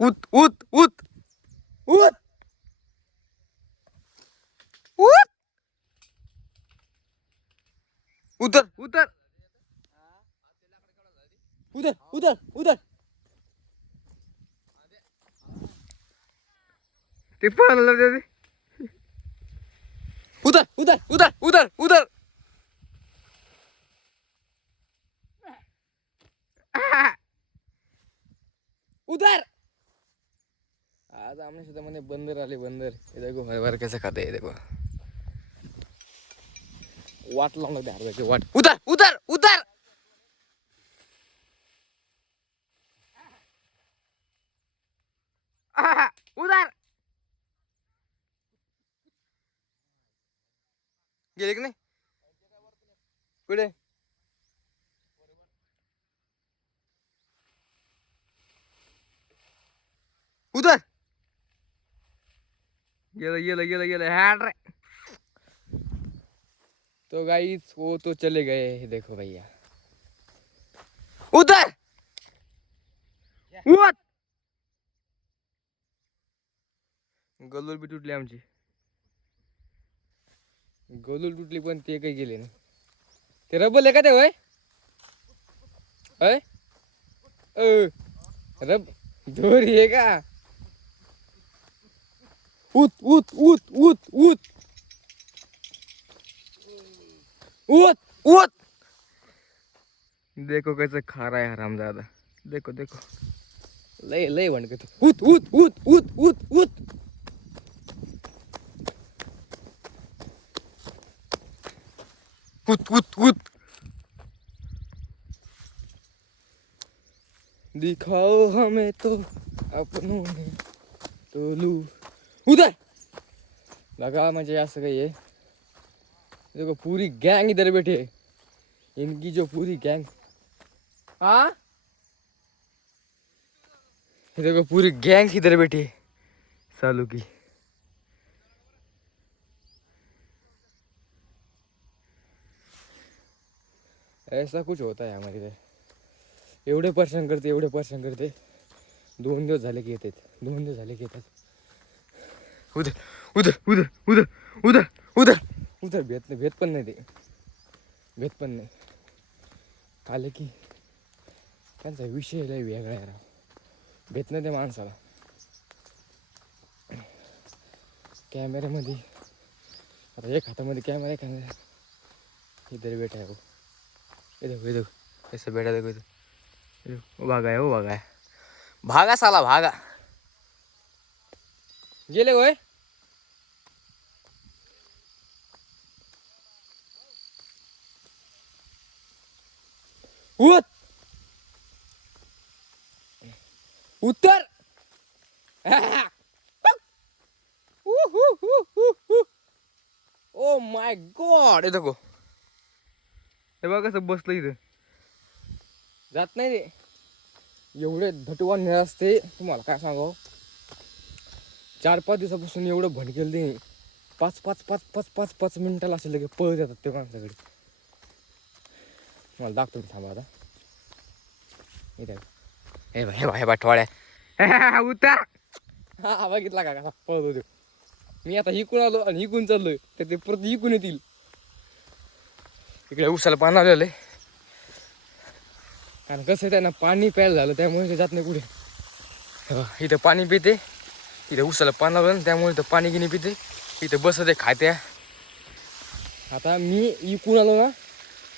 उत उत उत उत उत उतर उतर उतर उतर उतर ते पळालं ते उतर उतर उतर उतर उतर उतर आज आमने शेतामध्ये बंदर आले बंदर हे देखो हरभरा कैसे खाते हैं देखो वाट लावून लागते हरभऱ्याची वाट उतर उतर उतर उतर गेले की नाही कुठे उतर गेलं गेलं गेलं गेलं हॅट रे तो गाइस वो तो चले गए देखो भैया उतर उत गलूल बी तुटली आमची गलूल तुटली पण ते काही गेले नाही ते रबल आहे का ते होय रब दोरी आहे का उत उत उत उत उत उत उत देखो कैसे खा रहा है हरामजादा देखो देखो लय लय म्हणके तू उत उत उत उत उत उत उत उत उत दिखाओ हमें तो अपनों ने तो लू उधर लगा म्हणजे असं काही आहे देखो पूरी गैंग इधर बैठे इनकी जो पूरी गैंग हाँ देखो पूरी गैंग इधर बैठी है सालू की ऐसा कुछ होता है हमारे इधर एवढे परेशान करते 2 दिवस झाले की येतात 2 दिवस झाले की येतात उधर उधर उधर उधर उधर उधर उधर भेट पण नाही ते भेट पण नाही आले की त्यांचा विषय लय वेगळा आहे राव भेट नाही ते माणसाला कॅमेऱ्यामध्ये आता एक हातामध्ये कॅमेरा आहे का इधर बैठा है वो ये देखो ऐसे बैठा देखो इधर वो भागा है भागा साला भागा गेले होय उत उत्तर ओ माय गॉड हे देखो हे बघा कसं बसलं इथं जात नाही ते एवढे धटवान निळ असते तुम्हाला काय सांगावं 4-5 दिवसापासून एवढं भडकेल ते 5 मिनिटाला असे लगे पळत येतात ते माणसाकडे मला दाखतो मी थांबा आता हे बा ठोड्या उतर हा बघितला का कसा पळत होते मी आता हिकून आलो आणि हिकून चाललोय तर ते परत हिकून येतील इकडे उसाला पाणी आलेलं आहे कारण कसं आहे त्यांना पाणी प्यायला झालं त्यामुळे ते जात नाही कुठे इथं पाणी पिते इथं उसाला पाणी आलं त्यामुळे इथं पाणी गिनी पिते इथं बसत आहे खात्या आता मी इकून आलो ना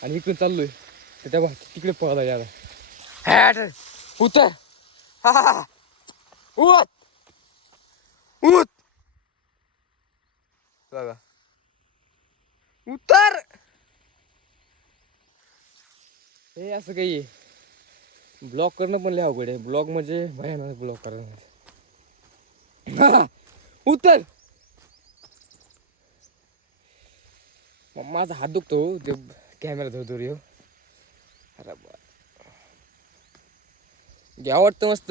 आणि इकडून चाललोय तर त्या तिकडे पळाला याला हॅट उतर हा उत उत बघा उतर हे असं काही ब्लॉक करणं पण लय अवघड आहे ब्लॉक म्हणजे भयानक ब्लॉक करणं उतर माझा हात दुखतो ते कॅमेरा धरतो रे अरे घ्या वाटतं मस्त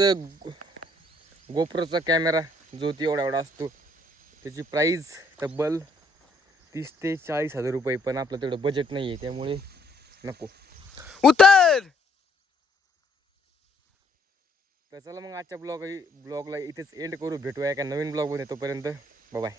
गोप्रोचा कॅमेरा जो ती एवढा असतो त्याची प्राईस तब्बल 30 ते 40 हजार रुपये पण आपलं तेवढं बजेट नाही आहे त्यामुळे नको उतर तर चला मग आजच्या ब्लॉगला इथेच एंड करू. भेटूया एका नवीन ब्लॉगमध्ये. तोपर्यंत बाय.